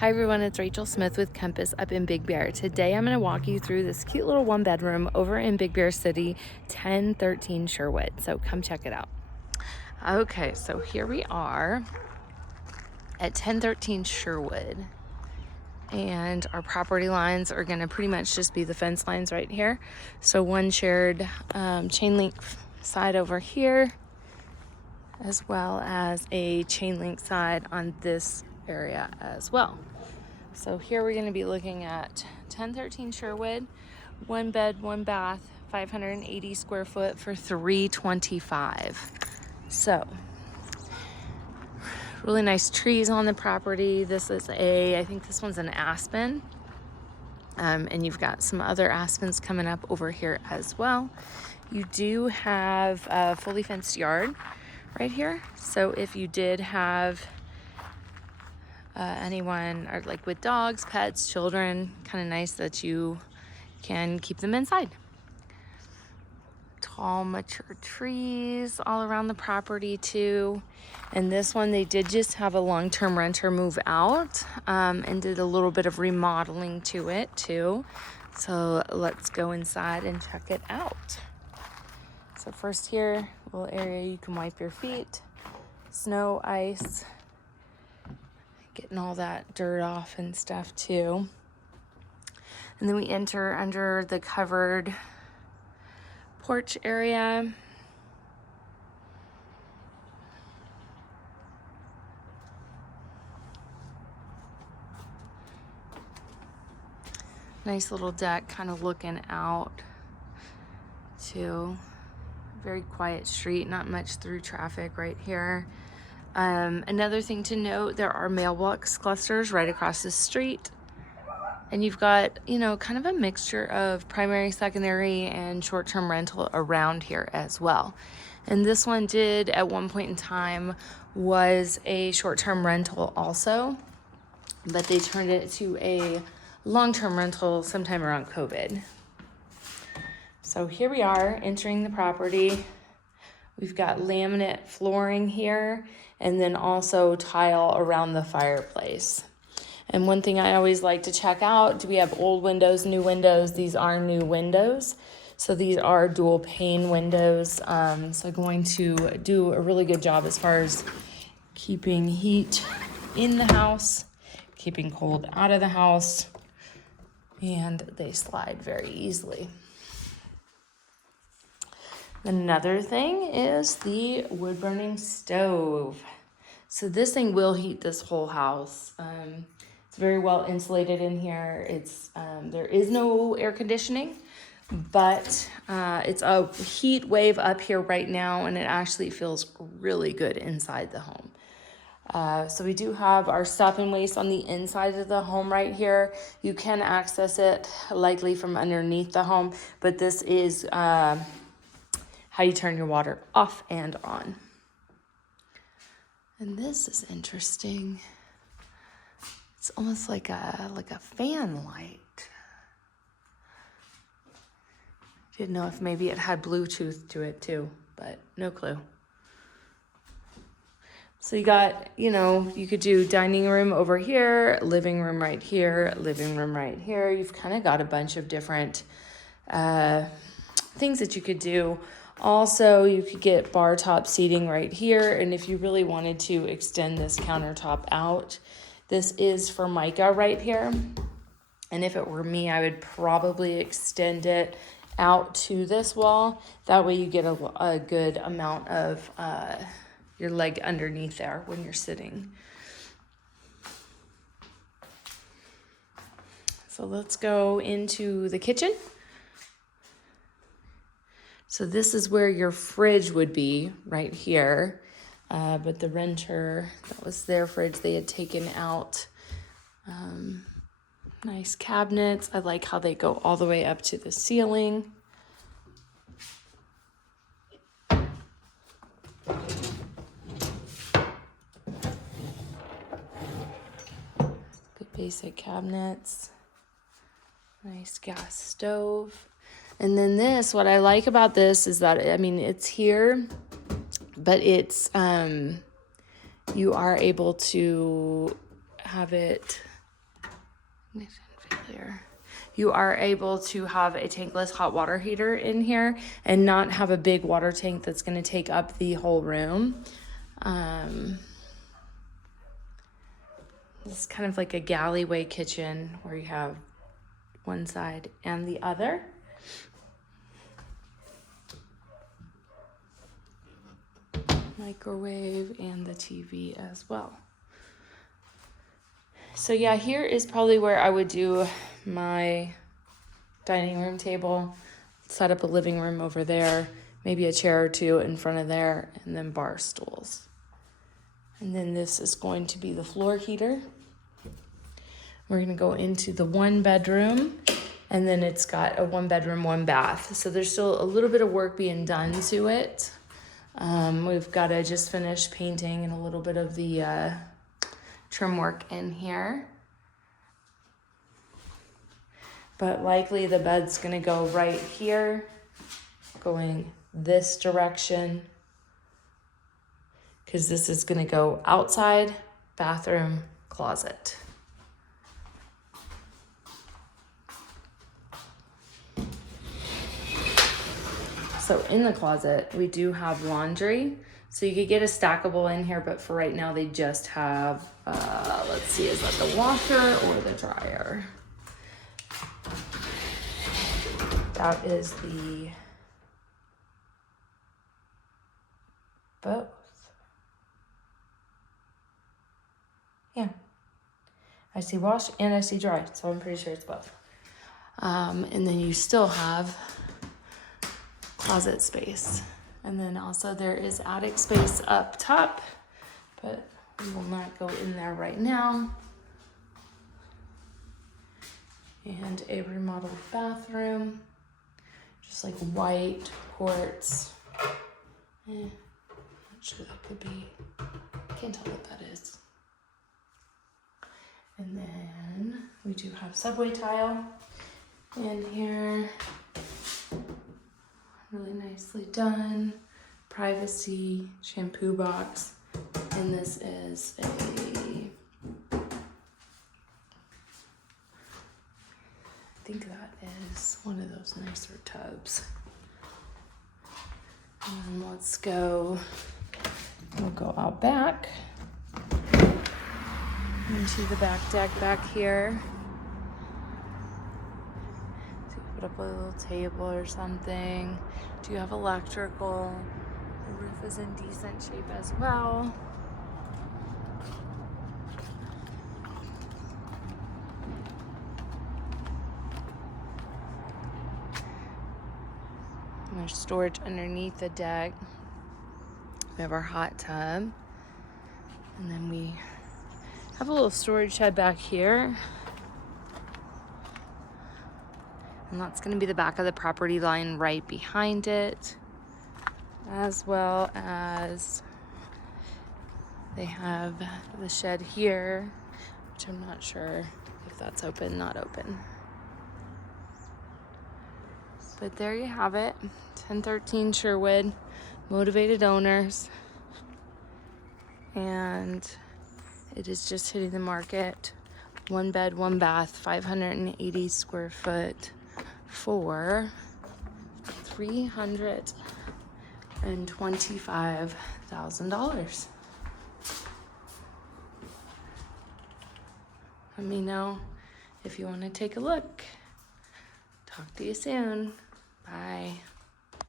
Hi everyone, it's Rachel Smith with Compass up in Big Bear. Today I'm going to walk you through this cute little one bedroom over in Big Bear City, 1013 Sherwood. So come check it out. Okay, so here we are at 1013 Sherwood. And our property lines are going to pretty much just be the fence lines right here. So one shared chain link side over here, as well as a chain link side on this area as well. So here we're going to be looking at 1013 Sherwood, one bed, one bath, 580 square foot for $325. So really nice trees on the property. This is I think this one's an aspen. And you've got some other aspens coming up over here as well. You do have a fully fenced yard right here. So if you did have anyone or like with dogs, pets, children, kind of nice that you can keep them inside. Tall, mature trees all around the property too. And this one, they did just have a long-term renter move out and did a little bit of remodeling to it too. So let's go inside and check it out. So first here, little area you can wipe your feet, snow, ice, getting all that dirt off and stuff too. And then we enter under the covered porch area. Nice little deck kind of looking out too. Very quiet street, not much through traffic right here. Another thing to note, there are mailbox clusters right across the street. And you've got, kind of a mixture of primary, secondary, and short-term rental around here as well. And this one did, at one point in time, was a short-term rental also. But they turned it to a long-term rental sometime around COVID. So here we are entering the property. We've got laminate flooring here, and then also tile around the fireplace. And one thing I always like to check out, do we have old windows, new windows? These are new windows. So these are dual pane windows. So going to do a really good job as far as keeping heat in the house, keeping cold out of the house, and they slide very easily. Another thing is the wood burning stove. So this thing will heat this whole house. It's very well insulated in here. There is no air conditioning, but it's a heat wave up here right now, and it actually feels really good inside the home. So we do have our stop and waste on the inside of the home right here. You can access it likely from underneath the home, but this is how you turn your water off and on. And this is interesting. It's almost like a fan light. Didn't know if maybe it had Bluetooth to it too, but no clue. So you got, you could do dining room over here, living room right here, living room right here. You've kind of got a bunch of different things that you could do. Also, you could get bar top seating right here. And if you really wanted to extend this countertop out, this is Formica right here. And if it were me, I would probably extend it out to this wall. That way you get a good amount of your leg underneath there when you're sitting. So let's go into the kitchen. So this is where your fridge would be right here. But the renter, that was their fridge, they had taken out. Nice cabinets. I like how they go all the way up to the ceiling. Good basic cabinets. Nice gas stove. And then this, what I like about this is that, it's here, but it's, you are able to have it Ignition failure. You are able to have a tankless hot water heater in here and not have a big water tank that's going to take up the whole room. This is kind of like a galleyway kitchen where you have one side and the other. Microwave and the TV as well. So yeah, here is probably where I would do my dining room table, set up a living room over there, maybe a chair or two in front of there, and then bar stools. And then this is going to be the floor heater. We're gonna go into the 1 bedroom, and then it's got a 1 bedroom, 1 bath. So there's still a little bit of work being done to it. We've got to just finish painting and a little bit of the trim work in here. But likely the bed's gonna go right here, going this direction, because this is gonna go outside, bathroom, closet. So in the closet, we do have laundry. So you could get a stackable in here, but for right now, they just have, let's see, is that the washer or the dryer? That is the both. Yeah. I see wash and I see dry, so I'm pretty sure it's both. And then you still have closet space. And then also there is attic space up top, but we will not go in there right now. And a remodeled bathroom, just like white quartz. Not sure that could be, can't tell what that is. And then we do have subway tile in here. Really nicely done. Privacy shampoo box. And this is a, I think that is one of those nicer tubs. And let's go, we'll go out back into the back deck back here. Put up a little table or something. Do you have electrical? The roof is in decent shape as well. And there's storage underneath the deck. We have our hot tub. And then we have a little storage shed back here. And that's going to be the back of the property line right behind it, as well as they have the shed here, which I'm not sure if that's open, not open. But there you have it, 1013 Sherwood, motivated owners. And it is just hitting the market. 1 bed, 1 bath, 580 square foot. For $325,000. Let me know if you want to take a look. Talk to you soon. Bye.